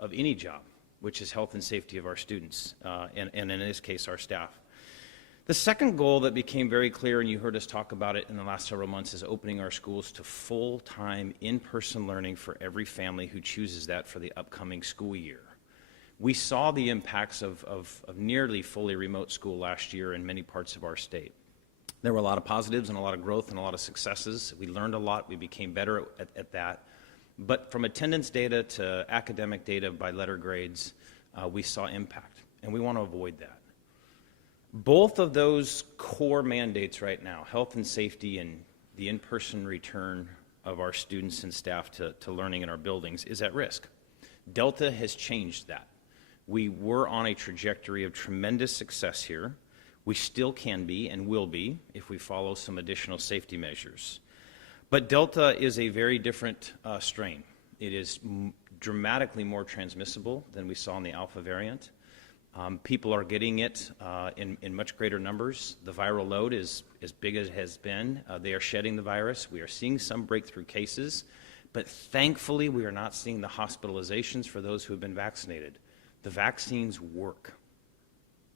of any job, which is health and safety of our students, and in this case, our staff. The second goal that became very clear, and you heard us talk about it in the last several months, is opening our schools to full-time, in-person learning for every family who chooses that for the upcoming school year. We saw the impacts of nearly fully remote school last year in many parts of our state. There were a lot of positives and a lot of growth and a lot of successes. We learned a lot. We became better at that. But from attendance data to academic data by letter grades, we saw impact, and we want to avoid that. Both of those core mandates right now, health and safety and the in-person return of our students and staff to learning in our buildings, is at risk. Delta has changed that. We were on a trajectory of tremendous success here. We still can be and will be if we follow some additional safety measures. But Delta is a very different strain. It is dramatically more transmissible than we saw in the Alpha variant. People are getting it in much greater numbers. The viral load is as big as it has been. They are shedding the virus. We are seeing some breakthrough cases, but thankfully we are not seeing the hospitalizations for those who have been vaccinated. The vaccines work.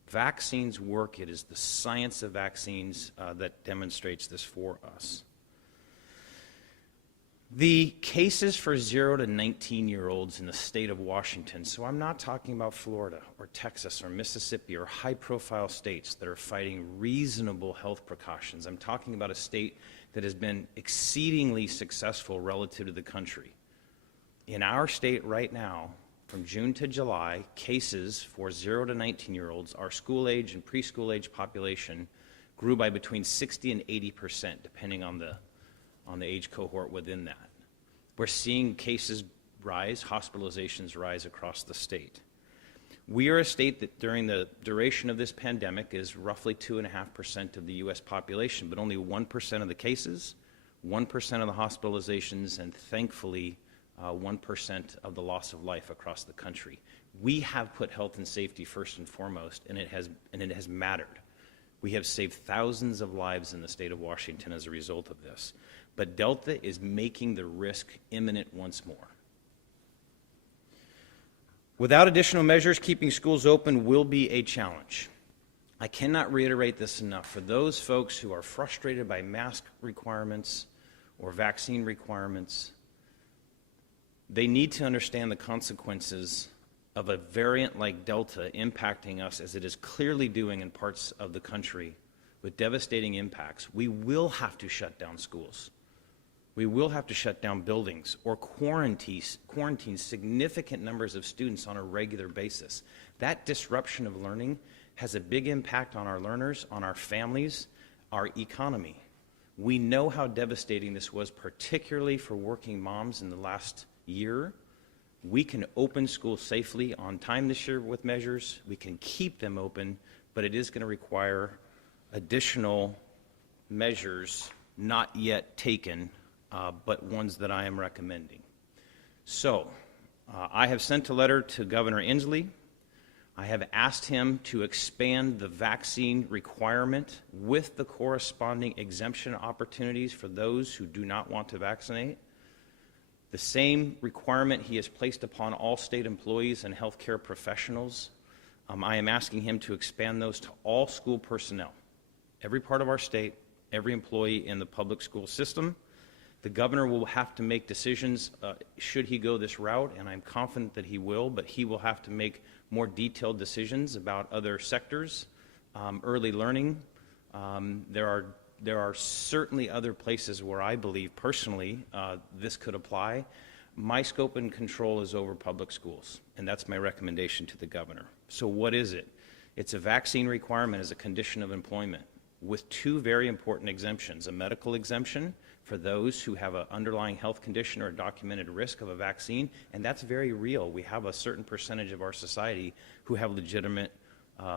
Vaccines work. It is the science of vaccines that demonstrates this for us. The cases for 0 to 19-year-olds in the state of Washington, so I'm not talking about Florida or Texas or Mississippi or high-profile states that are fighting reasonable health precautions. I'm talking about a state that has been exceedingly successful relative to the country. In our state right now, from June to July, cases for 0 to 19-year-olds, our school-age and preschool-age population, grew by between 60 and 80%, depending on the age cohort within that. We're seeing cases rise, hospitalizations rise across the state. We are a state that during the duration of this pandemic is roughly 2.5% of the U.S. population, but only 1% of the cases, 1% of the hospitalizations, and thankfully 1% of the loss of life across the country. We have put health and safety first and foremost, and it has mattered. We have saved thousands of lives in the state of Washington as a result of this. But Delta is making the risk imminent once more. Without additional measures, keeping schools open will be a challenge. I cannot reiterate this enough. For those folks who are frustrated by mask requirements or vaccine requirements, they need to understand the consequences of a variant like Delta impacting us as it is clearly doing in parts of the country with devastating impacts. We will have to shut down schools. We will have to shut down buildings or quarantine significant numbers of students on a regular basis. That disruption of learning has a big impact on our learners, on our families, our economy. We know how devastating this was, particularly for working moms in the last year. We can open schools safely on time this year with measures. We can keep them open, but it is going to require additional measures not yet taken, but ones that I am recommending. So, I have sent a letter to Governor Inslee. I have asked him to expand the vaccine requirement with the corresponding exemption opportunities for those who do not want to vaccinate. The same requirement he has placed upon all state employees and healthcare professionals. I am asking him to expand those to all school personnel, every part of our state, every employee in the public school system. The governor will have to make decisions should he go this route, and I'm confident that he will, but he will have to make more detailed decisions about other sectors, early learning. There are certainly other places where I believe personally this could apply. My scope and control is over public schools, and that's my recommendation to the governor. So what is it? It's a vaccine requirement as a condition of employment with two very important exemptions: a medical exemption for those who have an underlying health condition or a documented risk of a vaccine, and that's very real. We have a certain percentage of our society who have legitimate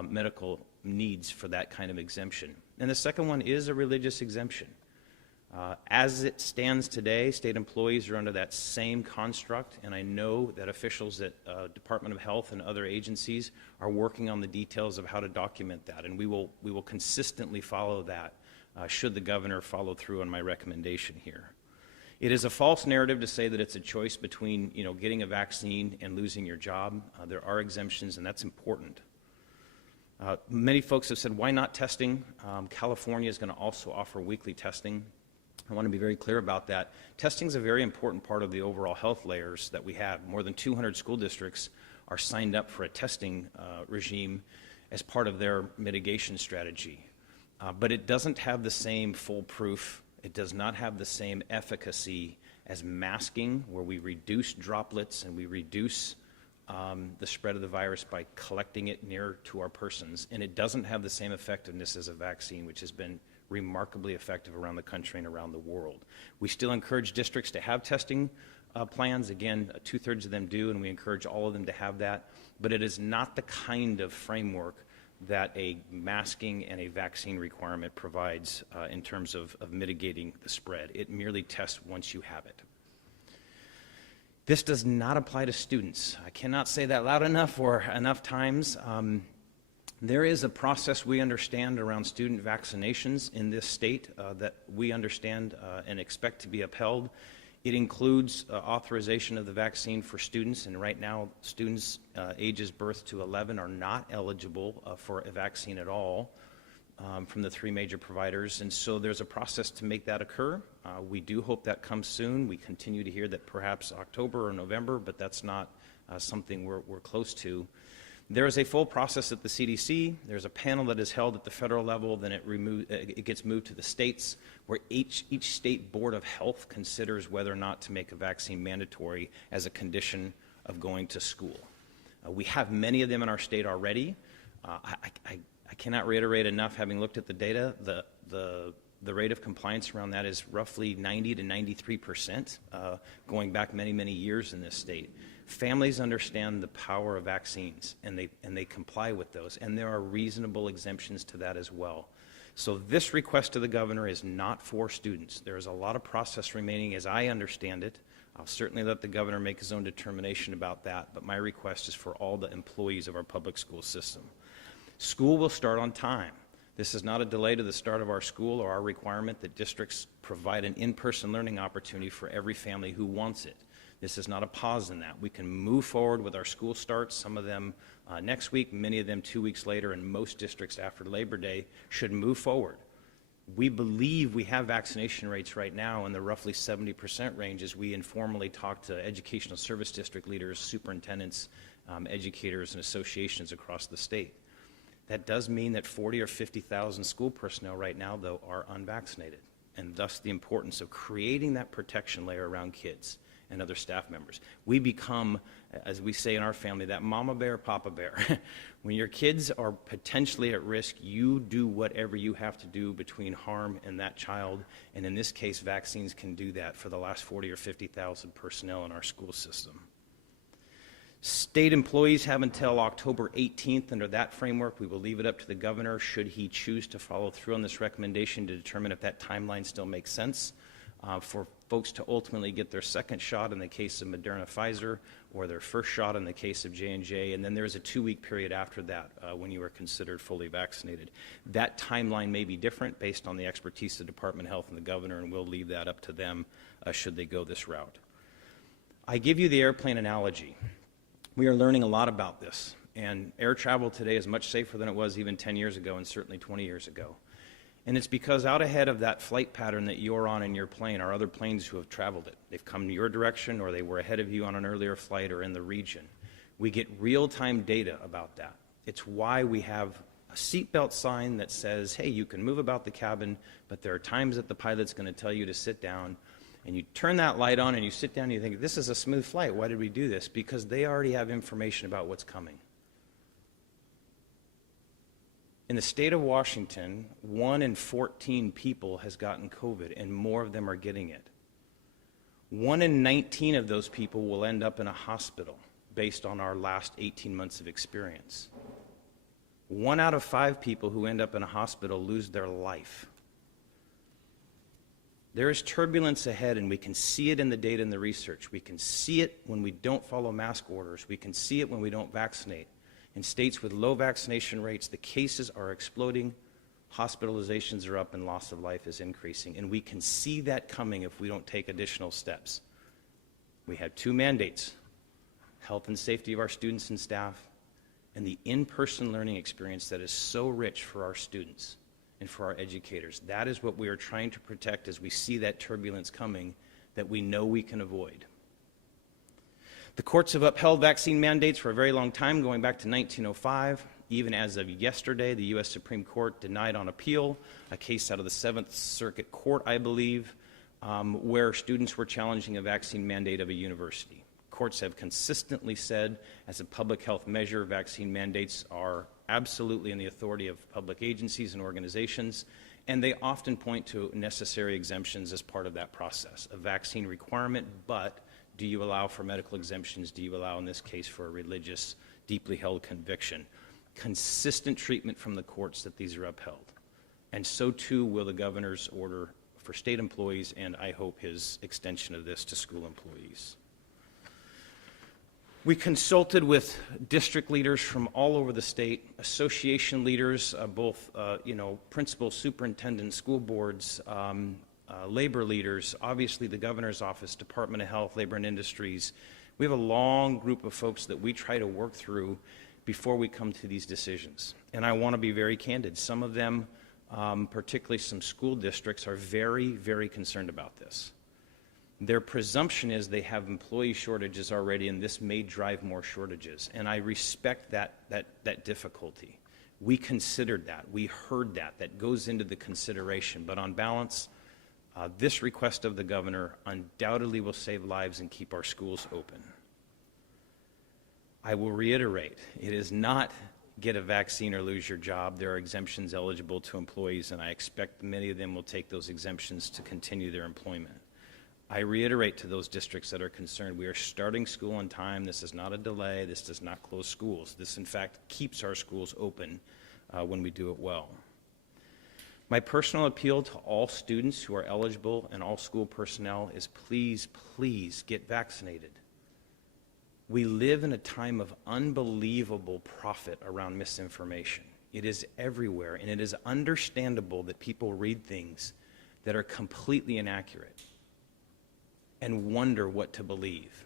medical needs for that kind of exemption. And the second one is a religious exemption. As it stands today, state employees are under that same construct, and I know that officials at Department of Health and other agencies are working on the details of how to document that, and we will consistently follow that should the governor follow through on my recommendation here. It is a false narrative to say that it's a choice between, getting a vaccine and losing your job. There are exemptions, and that's important. Many folks have said, why not testing? California is going to also offer weekly testing. I want to be very clear about that. Testing is a very important part of the overall health layers that we have. More than 200 school districts are signed up for a testing regime as part of their mitigation strategy. But it doesn't have the same foolproof, it does not have the same efficacy as masking, where we reduce droplets and we reduce the spread of the virus by collecting it near to our persons. And it doesn't have the same effectiveness as a vaccine, which has been remarkably effective around the country and around the world. We still encourage districts to have testing plans. Again, 2/3 of them do, and we encourage all of them to have that. But it is not the kind of framework that a masking and a vaccine requirement provides in terms of mitigating the spread. It merely tests once you have it. This does not apply to students. I cannot say that loud enough or enough times. There is a process we understand around student vaccinations in this state that we understand and expect to be upheld. It includes authorization of the vaccine for students, and right now students ages birth to 11 are not eligible for a vaccine at all from the 3 major providers, and so there's a process to make that occur. We do hope that comes soon. We continue to hear that perhaps October or November, but that's not something we're close to. There is a full process at the CDC. There's a panel that is held at the federal level, then it gets moved to the states, where each state board of health considers whether or not to make a vaccine mandatory as a condition of going to school. We have many of them in our state already. I cannot reiterate enough, having looked at the data, the rate of compliance around that is roughly 90 to 93%, going back many, many years in this state. Families understand the power of vaccines, and they comply with those, and there are reasonable exemptions to that as well. So this request to the governor is not for students. There is a lot of process remaining as I understand it. I'll certainly let the governor make his own determination about that, but my request is for all the employees of our public school system. School will start on time. This is not a delay to the start of our school or our requirement that districts provide an in-person learning opportunity for every family who wants it. This is not a pause in that. We can move forward with our school starts, some of them next week, many of them 2 weeks later, and most districts after Labor Day should move forward. We believe we have vaccination rates right now in the roughly 70% range as we informally talk to educational service district leaders, superintendents, educators, and associations across the state. That does mean that 40 or 50,000 school personnel right now, though, are unvaccinated, and thus the importance of creating that protection layer around kids and other staff members. We become, as we say in our family, that mama bear, papa bear. When your kids are potentially at risk, you do whatever you have to do between harm and that child, and in this case, vaccines can do that for the last 40 or 50,000 personnel in our school system. State employees have until October 18th under that framework. We will leave it up to the governor should he choose to follow through on this recommendation to determine if that timeline still makes sense for folks to ultimately get their second shot in the case of Moderna Pfizer, or their first shot in the case of J&J, and then there's a 2-week period after that when you are considered fully vaccinated. That timeline may be different based on the expertise of the Department of Health and the governor, and we'll leave that up to them should they go this route. I give you the airplane analogy. We are learning a lot about this, and air travel today is much safer than it was even 10 years ago and certainly 20 years ago. And it's because out ahead of that flight pattern that you're on in your plane are other planes who have traveled it. They've come in your direction, or they were ahead of you on an earlier flight or in the region. We get real-time data about that. It's why we have a seatbelt sign that says, hey, you can move about the cabin, but there are times that the pilot's going to tell you to sit down. And you turn that light on and you sit down and you think, this is a smooth flight. Why did we do this? Because they already have information about what's coming. In the state of Washington, 1 in 14 people has gotten COVID, and more of them are getting it. 1 in 19 of those people will end up in a hospital based on our last 18 months of experience. 1 out of 5 people who end up in a hospital lose their life. There is turbulence ahead, and we can see it in the data and the research. We can see it when we don't follow mask orders. We can see it when we don't vaccinate. In states with low vaccination rates, the cases are exploding hospitalizations are up and loss of life is increasing. And we can see that coming if we don't take additional steps. We have 2 mandates: health and safety of our students and staff, and the in-person learning experience that is so rich for our students and for our educators. That is what we are trying to protect as we see that turbulence coming that we know we can avoid. The courts have upheld vaccine mandates for a very long time, going back to 1905. Even as of yesterday, the U.S. Supreme Court denied on appeal a case out of the 7th Circuit Court, I believe, where students were challenging a vaccine mandate of a university. Courts have consistently said, as a public health measure, vaccine mandates are absolutely in the authority of public agencies and organizations, and they often point to necessary exemptions as part of that process. A vaccine requirement, but do you allow for medical exemptions? Do you allow, in this case, for a religious, deeply held conviction? Consistent treatment from the courts that these are upheld. And so too will the governor's order for state employees, and I hope his extension of this to school employees. We consulted with district leaders from all over the state, association leaders, both principals, superintendents, school boards, labor leaders, obviously the governor's office, Department of Health, Labor and Industries. We have a long group of folks that we try to work through before we come to these decisions. And I want to be very candid. Some of them, particularly some school districts, are very, very concerned about this. Their presumption is they have employee shortages already, and this may drive more shortages. And I respect that difficulty. We considered that. We heard that. That goes into the consideration. But on balance, this request of the governor undoubtedly will save lives and keep our schools open. I will reiterate, it is not get a vaccine or lose your job. There are exemptions eligible to employees, and I expect many of them will take those exemptions to continue their employment. I reiterate to those districts that are concerned, we are starting school on time. This is not a delay. This does not close schools. This, in fact, keeps our schools open when we do it well. My personal appeal to all students who are eligible and all school personnel is please, please get vaccinated. We live in a time of unbelievable profit around misinformation. It is everywhere, and it is understandable that people read things that are completely inaccurate and wonder what to believe.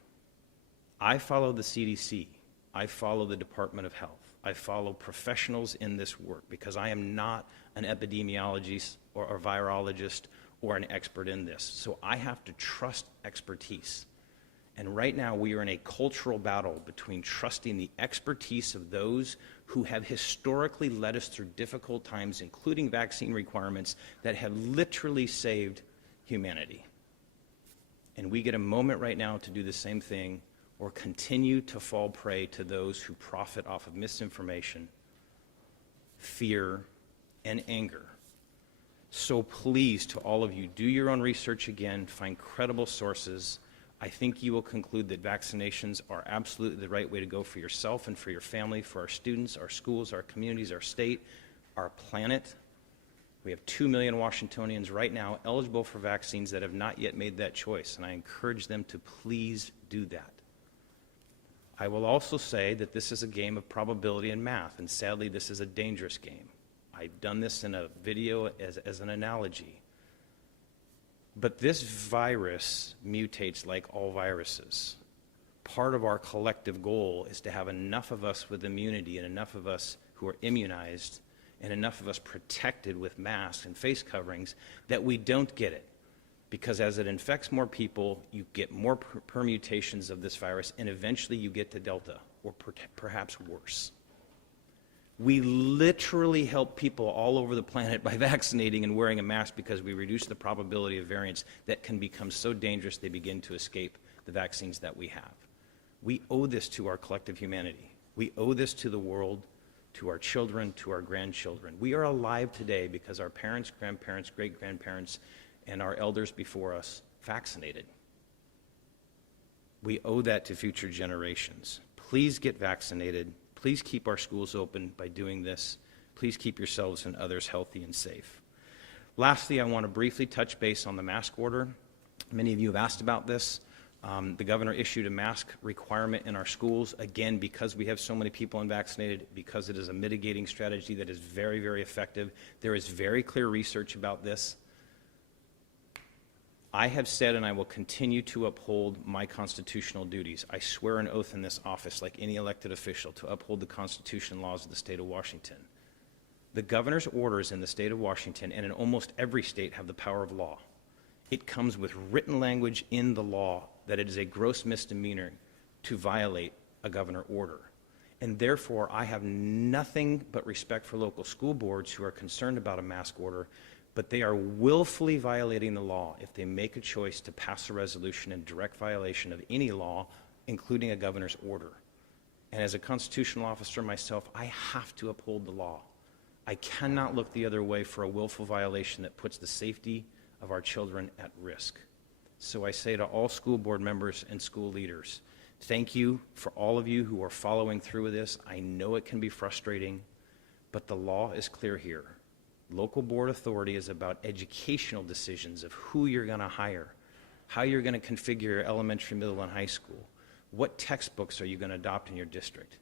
I follow the CDC. I follow the Department of Health. I follow professionals in this work because I am not an epidemiologist or a virologist or an expert in this. So I have to trust expertise. And right now we are in a cultural battle between trusting the expertise of those who have historically led us through difficult times, including vaccine requirements that have literally saved humanity. And we get a moment right now to do the same thing or continue to fall prey to those who profit off of misinformation, fear, and anger. So please, to all of you, do your own research again, find credible sources. I think you will conclude that vaccinations are absolutely the right way to go for yourself and for your family, for our students, our schools, our communities, our state, our planet. We have 2 million Washingtonians right now eligible for vaccines that have not yet made that choice, and I encourage them to please do that. I will also say that this is a game of probability and math, and sadly this is a dangerous game. I've done this in a video as an analogy. But this virus mutates like all viruses. Part of our collective goal is to have enough of us with immunity and enough of us who are immunized and enough of us protected with masks and face coverings that we don't get it. Because as it infects more people, you get more permutations of this virus, and eventually you get to Delta, or perhaps worse. We literally help people all over the planet by vaccinating and wearing a mask because we reduce the probability of variants that can become so dangerous they begin to escape the vaccines that we have. We owe this to our collective humanity. We owe this to the world, to our children, to our grandchildren. We are alive today because our parents, grandparents, great-grandparents, and our elders before us vaccinated. We owe that to future generations. Please get vaccinated. Please keep our schools open by doing this. Please keep yourselves and others healthy and safe. Lastly, I want to briefly touch base on the mask order. Many of you have asked about this. The governor issued a mask requirement in our schools, again, because we have so many people unvaccinated, because it is a mitigating strategy that is very, very effective. There is very clear research about this. I have said, and I will continue to uphold my constitutional duties. I swear an oath in this office, like any elected official, to uphold the Constitution and laws of the state of Washington. The governor's orders in the state of Washington and in almost every state have the power of law. It comes with written language in the law that it is a gross misdemeanor to violate a governor order. And therefore, I have nothing but respect for local school boards who are concerned about a mask order, but they are willfully violating the law if they make a choice to pass a resolution in direct violation of any law, including a governor's order. And as a constitutional officer myself, I have to uphold the law. I cannot look the other way for a willful violation that puts the safety of our children at risk. So I say to all school board members and school leaders, thank you for all of you who are following through with this. I know it can be frustrating, but the law is clear here. Local board authority is about educational decisions of who you're going to hire, how you're going to configure your elementary, middle, and high school, what textbooks are you going to adopt in your district.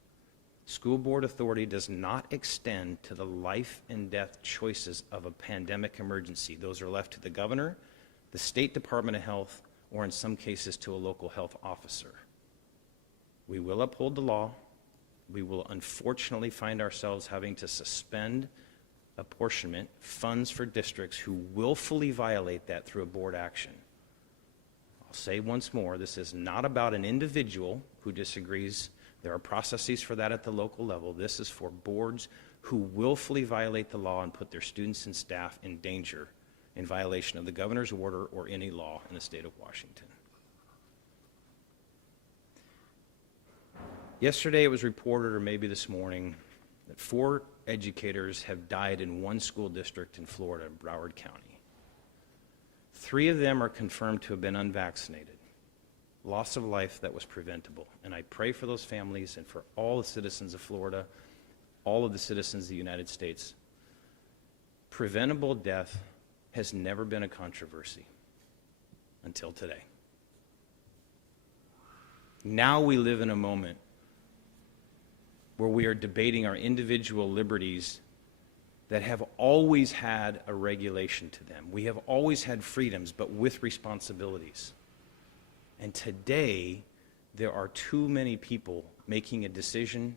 School board authority does not extend to the life and death choices of a pandemic emergency. Those are left to the governor, the State Department of Health, or in some cases to a local health officer. We will uphold the law. We will unfortunately find ourselves having to suspend apportionment funds for districts who willfully violate that through a board action. I'll say once more, this is not about an individual who disagrees. There are processes for that at the local level. This is for boards who willfully violate the law and put their students and staff in danger in violation of the governor's order or any law in the state of Washington. Yesterday it was reported, or maybe this morning, that 4 educators have died in one school district in Florida, Broward County. 3 of them are confirmed to have been unvaccinated. Loss of life that was preventable. And I pray for those families and for all the citizens of Florida, all of the citizens of the United States. Preventable death has never been a controversy until today. Now we live in a moment where we are debating our individual liberties that have always had a regulation to them. We have always had freedoms, but with responsibilities. And today, there are too many people making a decision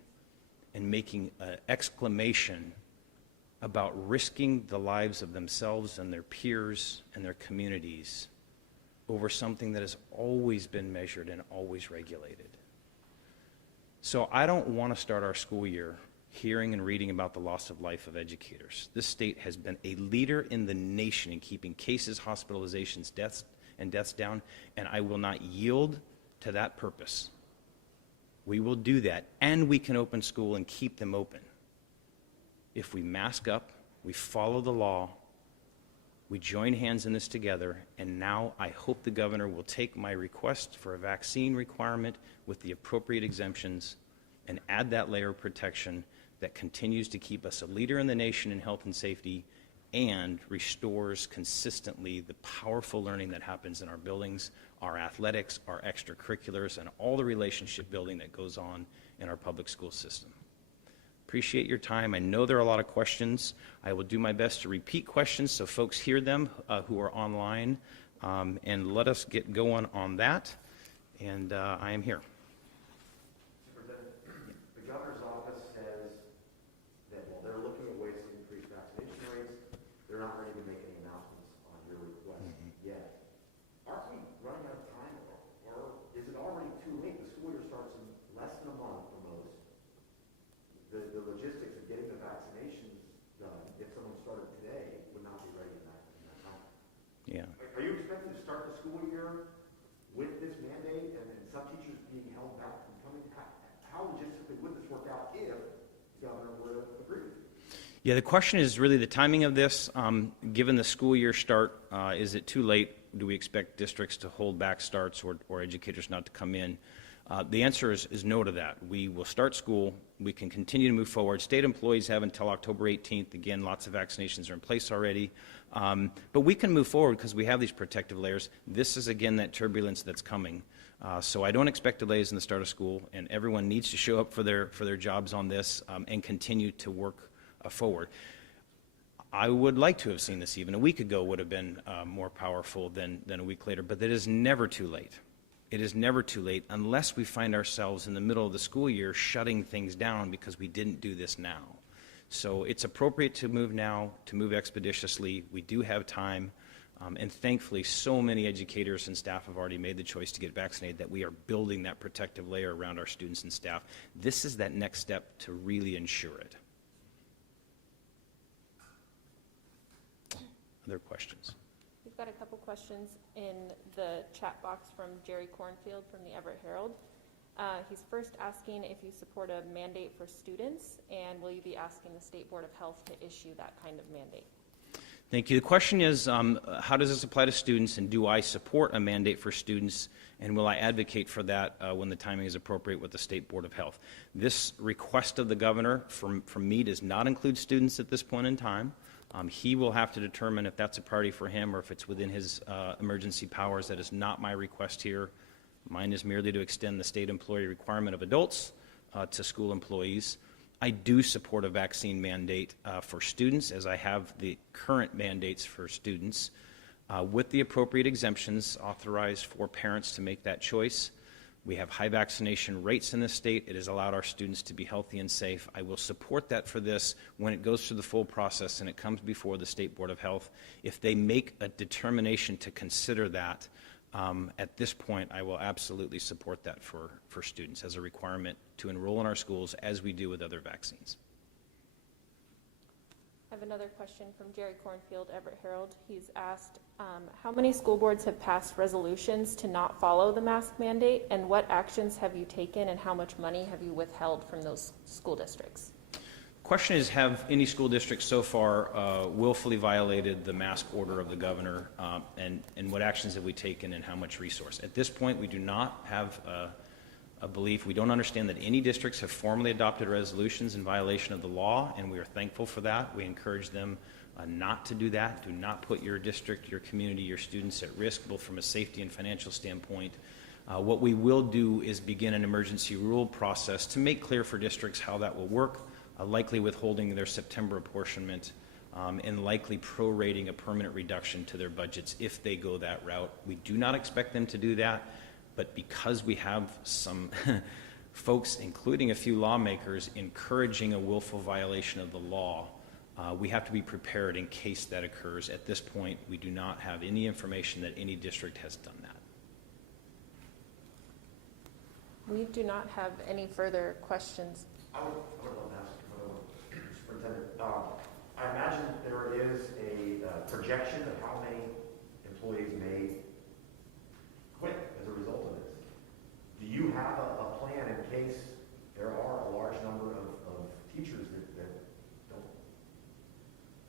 and making an exclamation about risking the lives of themselves and their peers and their communities over something that has always been measured and always regulated. So I don't want to start our school year hearing and reading about the loss of life of educators. This state has been a leader in the nation in keeping cases, hospitalizations, deaths down, and I will not yield to that purpose. We will do that, and we can open school and keep them open. If we mask up, we follow the law, we join hands in this together, and now I hope the governor will take my request for a vaccine requirement with the appropriate exemptions and add that layer of protection that continues to keep us a leader in the nation in health and safety and restores consistently the powerful learning that happens in our buildings, our athletics, our extracurriculars, and all the relationship building that goes on in our public school system. Appreciate your time. I know there are a lot of questions. I will do my best to repeat questions so folks hear them who are online, and let us get going on that. And I am here. Superintendent, the governor's office says that while they're looking at ways to increase vaccination rates, they're not ready to make any announcements on your request yet. Aren't we running out of time, or is it already too late? The school year starts in less than a month for most. The logistics of getting the vaccinations done, if someone started today, would not be ready in that time. Yeah. Are you expecting to start the school year with this mandate and some teachers being held back from coming? How logistically would this work out if the governor were to agree? Yeah, the question is really the timing of this. Given the school year start, is it too late? Do we expect districts to hold back starts or educators not to come in? The answer is no to that. We will start school. We can continue to move forward. State employees have until October 18th. Again, lots of vaccinations are in place already. But we can move forward because we have these protective layers. This is, again, that turbulence that's coming. So I don't expect delays in the start of school, and everyone needs to show up for their jobs on this and continue to work forward. I would like to have seen this even a week ago would have been more powerful than a week later, but it is never too late. It is never too late unless we find ourselves in the middle of the school year shutting things down because we didn't do this now. So it's appropriate to move now, to move expeditiously. We do have time, and thankfully so many educators and staff have already made the choice to get vaccinated that we are building that protective layer around our students and staff. This is that next step to really ensure it. Other questions? We've got a couple questions in the chat box from Jerry Cornfield from the Everett Herald. He's first asking if you support a mandate for students, and will you be asking the State Board of Health to issue that kind of mandate? Thank you. The question is, how does this apply to students, and do I support a mandate for students, and will I advocate for that when the timing is appropriate with the State Board of Health? This request of the governor from me does not include students at this point in time. He will have to determine if that's a priority for him or if it's within his emergency powers. That is not my request here. Mine is merely to extend the state employee requirement of adults to school employees. I do support a vaccine mandate for students, as I have the current mandates for students, with the appropriate exemptions authorized for parents to make that choice. We have high vaccination rates in this state. It has allowed our students to be healthy and safe. I will support that for this when it goes through the full process and it comes before the State Board of Health. If they make a determination to consider that, at this point, I will absolutely support that for students as a requirement to enroll in our schools as we do with other vaccines. I have another question from Jerry Cornfield, Everett Herald. He's asked, how many school boards have passed resolutions to not follow the mask mandate, and what actions have you taken, and how much money have you withheld from those school districts? The question is, have any school districts so far willfully violated the mask order of the governor, and what actions have we taken and how much resource? At this point, we do not have a belief. We don't understand that any districts have formally adopted resolutions in violation of the law, and we are thankful for that. We encourage them not to do that. Do not put your district, your community, your students at risk, both from a safety and financial standpoint. What we will do is begin an emergency rule process to make clear for districts how that will work, likely withholding their September apportionment, and likely prorating a permanent reduction to their budgets if they go that route. We do not expect them to do that. But because we have some folks, including a few lawmakers, encouraging a willful violation of the law, we have to be prepared in case that occurs. At this point, we do not have any information that any district has done that. We do not have any further questions. I would love to ask Superintendent. I imagine there is a projection of how many employees may quit as a result of this. Do you have a plan in case there are a large number of teachers that don't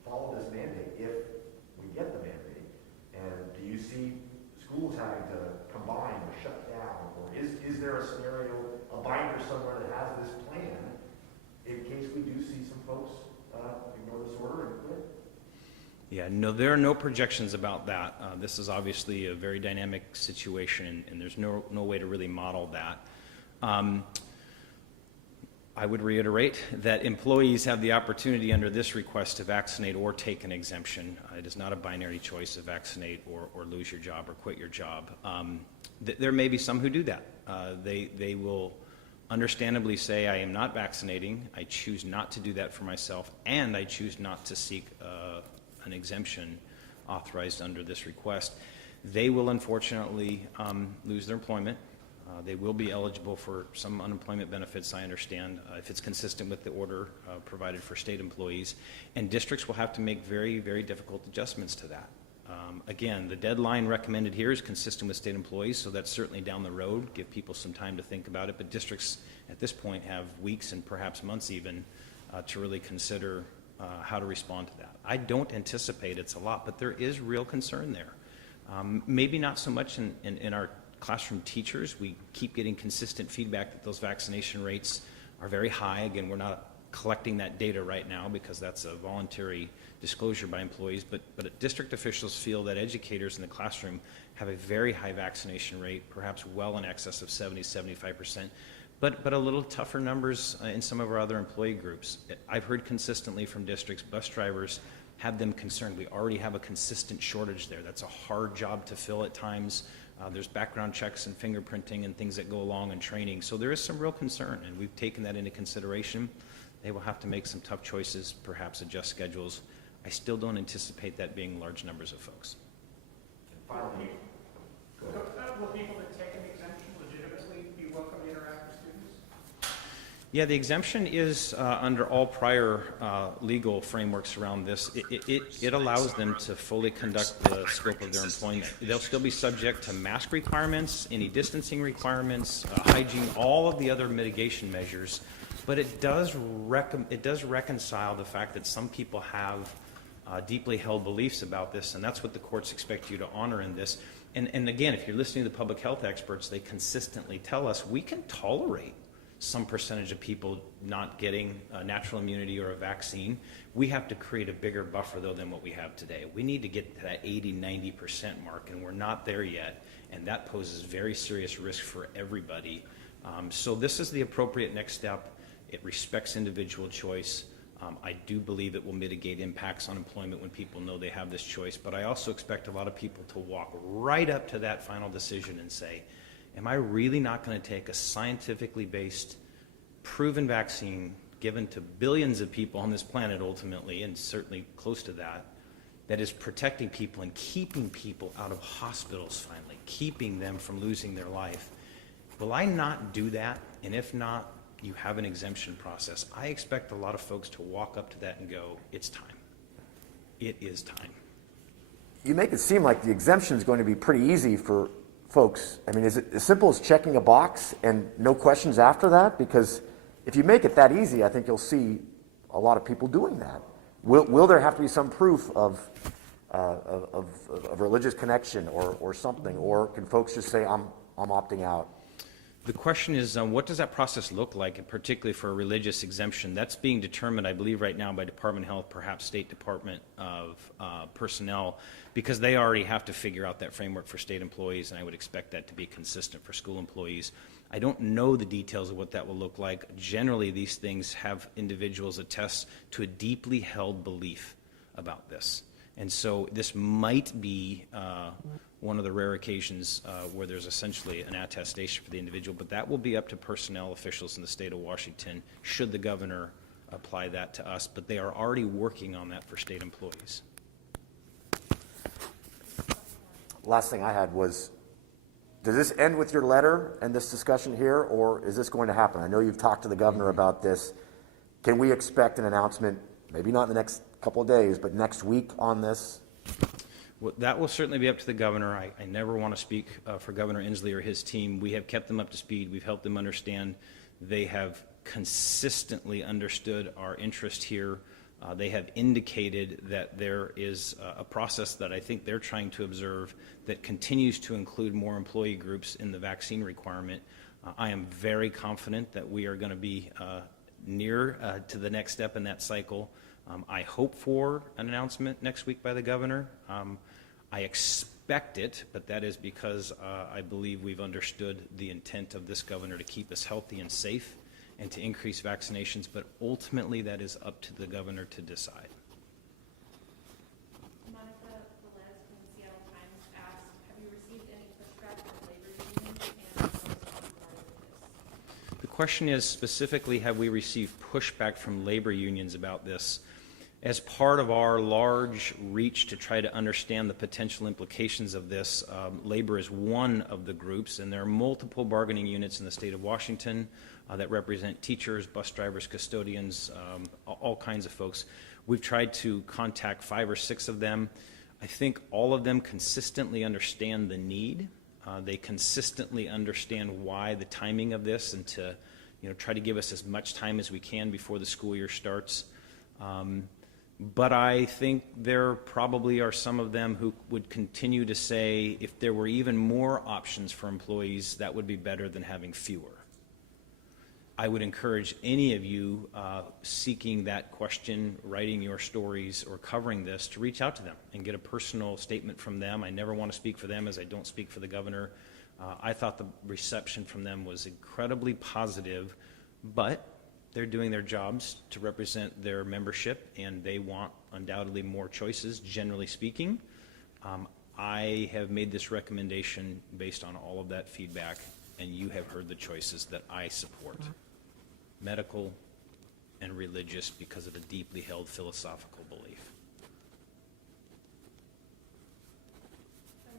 follow this mandate if we get the mandate? And do you see schools having to combine or shut down? Or is there a scenario, a binder somewhere that has this plan in case we do see some folks ignore this order and quit? Yeah, no, there are no projections about that. This is obviously a very dynamic situation, and there's no way to really model that. I would reiterate that employees have the opportunity under this request to vaccinate or take an exemption. It is not a binary choice of vaccinate or lose your job or quit your job. There may be some who do that. They will understandably say, I am not vaccinating, I choose not to do that for myself, and I choose not to seek an exemption authorized under this request. They will unfortunately lose their employment. They will be eligible for some unemployment benefits, I understand, if it's consistent with the order provided for state employees. And districts will have to make very, very difficult adjustments to that. Again, the deadline recommended here is consistent with state employees, so that's certainly down the road. Give people some time to think about it. But districts at this point have weeks and perhaps months even to really consider how to respond to that. I don't anticipate it's a lot, but there is real concern there. Maybe not so much in our classroom teachers. We keep getting consistent feedback that those vaccination rates are very high. Again, we're not collecting that data right now because that's a voluntary disclosure by employees, but district officials feel that educators in the classroom have a very high vaccination rate, perhaps well in excess of 70-75%, but a little tougher numbers in some of our other employee groups. I've heard consistently from districts, bus drivers have them concerned. We already have a consistent shortage there. That's a hard job to fill at times. There's background checks and fingerprinting and things that go along and training. So there is some real concern, and we've taken that into consideration. They will have to make some tough choices, perhaps adjust schedules. I still don't anticipate that being large numbers of folks. Finally, Will people that take an exemption legitimately be welcome to interact with students? Yeah, the exemption is under all prior legal frameworks around this. It allows them to fully conduct the scope of their employment. They'll still be subject to mask requirements, any distancing requirements, hygiene, all of the other mitigation measures. But it does reconcile the fact that some people have deeply held beliefs about this, and that's what the courts expect you to honor in this. And again, if you're listening to the public health experts, they consistently tell us we can tolerate some percentage of people not getting natural immunity or a vaccine. We have to create a bigger buffer, though, than what we have today. We need to get to that 80-90% mark, and we're not there yet, and that poses very serious risk for everybody. So this is the appropriate next step. It respects individual choice. I do believe it will mitigate impacts on employment when people know they have this choice, but I also expect a lot of people to walk right up to that final decision and say, am I really not going to take a scientifically based, proven vaccine given to billions of people on this planet ultimately, and certainly close to that, that is protecting people and keeping people out of hospitals finally, keeping them from losing their life? Will I not do that? And if not, you have an exemption process. I expect a lot of folks to walk up to that and go, it's time. It is time. You make it seem like the exemption is going to be pretty easy for folks. I mean, is it as simple as checking a box and no questions after that? Because if you make it that easy, I think you'll see a lot of people doing that. Will there have to be some proof of religious connection or something? Or can folks just say, I'm opting out? The question is, what does that process look like, and particularly for a religious exemption? That's being determined, I believe, right now by Department of Health, perhaps State Department of Personnel, because they already have to figure out that framework for state employees, and I would expect that to be consistent for school employees. I don't know the details of what that will look like. Generally, these things have individuals attest to a deeply held belief about this. And so this might be one of the rare occasions where there's essentially an attestation for the individual, but that will be up to personnel officials in the state of Washington should the governor apply that to us, but they are already working on that for state employees. Last thing I had was, does this end with your letter and this discussion here, or is this going to happen? I know you've talked to the governor about this. Can we expect an announcement, maybe not in the next couple of days, but next week on this? Well, that will certainly be up to the governor. I never want to speak for Governor Inslee or his team. We have kept them up to speed. We've helped them understand. They have consistently understood our interest here. They have indicated that there is a process that I think they're trying to observe that continues to include more employee groups in the vaccine requirement. I am very confident that we are going to be near to the next step in that cycle. I hope for an announcement next week by the governor. I expect it, but that is because I believe we've understood the intent of this governor to keep us healthy and safe and to increase vaccinations, but ultimately that is up to the governor to decide. Monica Velez from the Seattle Times asked, have you received any pushback from labor unions and those on board with this? The question is specifically, have we received pushback from labor unions about this? As part of our large reach to try to understand the potential implications of this, labor is one of the groups, and there are multiple bargaining units in the state of Washington that represent teachers, bus drivers, custodians, all kinds of folks. We've tried to contact 5 or 6 of them. I think all of them consistently understand the need. They consistently understand why the timing of this, and to try to give us as much time as we can before the school year starts. But I think there probably are some of them who would continue to say if there were even more options for employees, that would be better than having fewer. I would encourage any of you seeking that question, writing your stories, or covering this to reach out to them and get a personal statement from them. I never want to speak for them, as I don't speak for the governor. I thought the reception from them was incredibly positive, but they're doing their jobs to represent their membership, and they want undoubtedly more choices, generally speaking. I have made this recommendation based on all of that feedback, and you have heard the choices that I support. Medical and religious, because of a deeply held philosophical belief.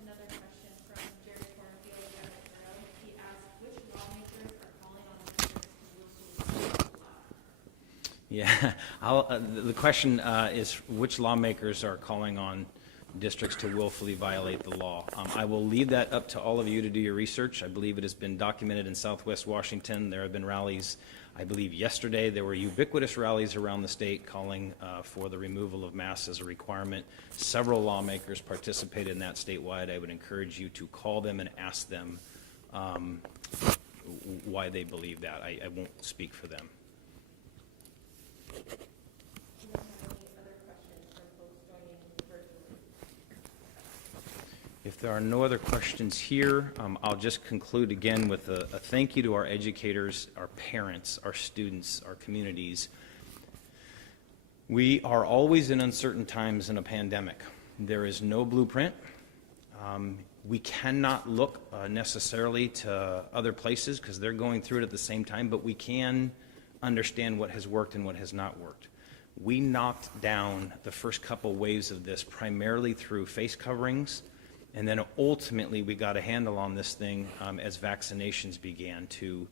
Another question from Jerry Cornfield of Everett Herald. He asked, which lawmakers are calling on districts to willfully violate the law? Yeah, the question is which lawmakers are calling on districts to willfully violate the law. I will leave that up to all of you to do your research. I believe it has been documented in Southwest Washington. There have been rallies. I believe yesterday there were ubiquitous rallies around the state calling for the removal of masks as a requirement. Several lawmakers participated in that statewide. I would encourage you to call them and ask them why they believe that. I won't speak for them. Do you have any other questions from folks joining virtually? If there are no other questions here, I'll just conclude again with a thank you to our educators, our parents, our students, our communities. We are always in uncertain times in a pandemic. There is no blueprint. We cannot look necessarily to other places because they're going through it at the same time, but we can understand what has worked and what has not worked. We knocked down the first couple waves of this primarily through face coverings, and then ultimately we got a handle on this thing as vaccinations began to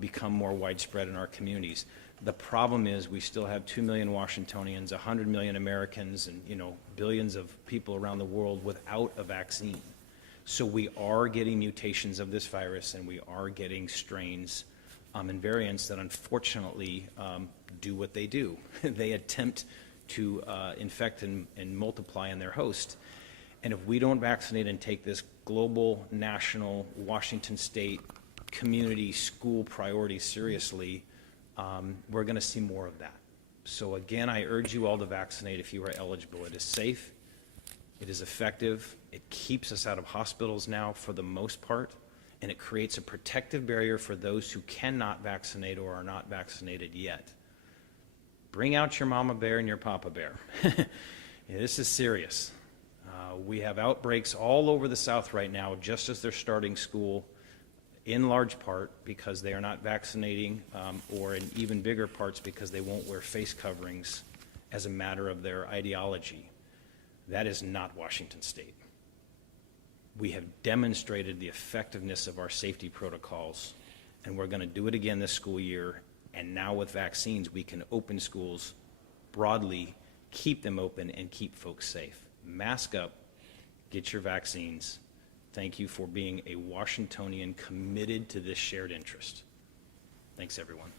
become more widespread in our communities. The problem is we still have 2 million Washingtonians, 100 million Americans, and billions of people around the world without a vaccine. So we are getting mutations of this virus, and we are getting strains and variants that unfortunately do what they do. They attempt to infect and multiply in their host. And if we don't vaccinate and take this global, national, Washington state, community, school priority seriously, we're going to see more of that. So again, I urge you all to vaccinate if you are eligible. It is safe. It is effective. It keeps us out of hospitals now for the most part, and it creates a protective barrier for those who cannot vaccinate or are not vaccinated yet. Bring out your mama bear and your papa bear. This is serious. We have outbreaks all over the South right now, just as they're starting school, in large part because they are not vaccinating, or in even bigger parts because they won't wear face coverings as a matter of their ideology. That is not Washington State. We have demonstrated the effectiveness of our safety protocols, and we're going to do it again this school year. And now with vaccines, we can open schools broadly, keep them open, and keep folks safe. Mask up, get your vaccines. Thank you for being a Washingtonian committed to this shared interest. Thanks, everyone.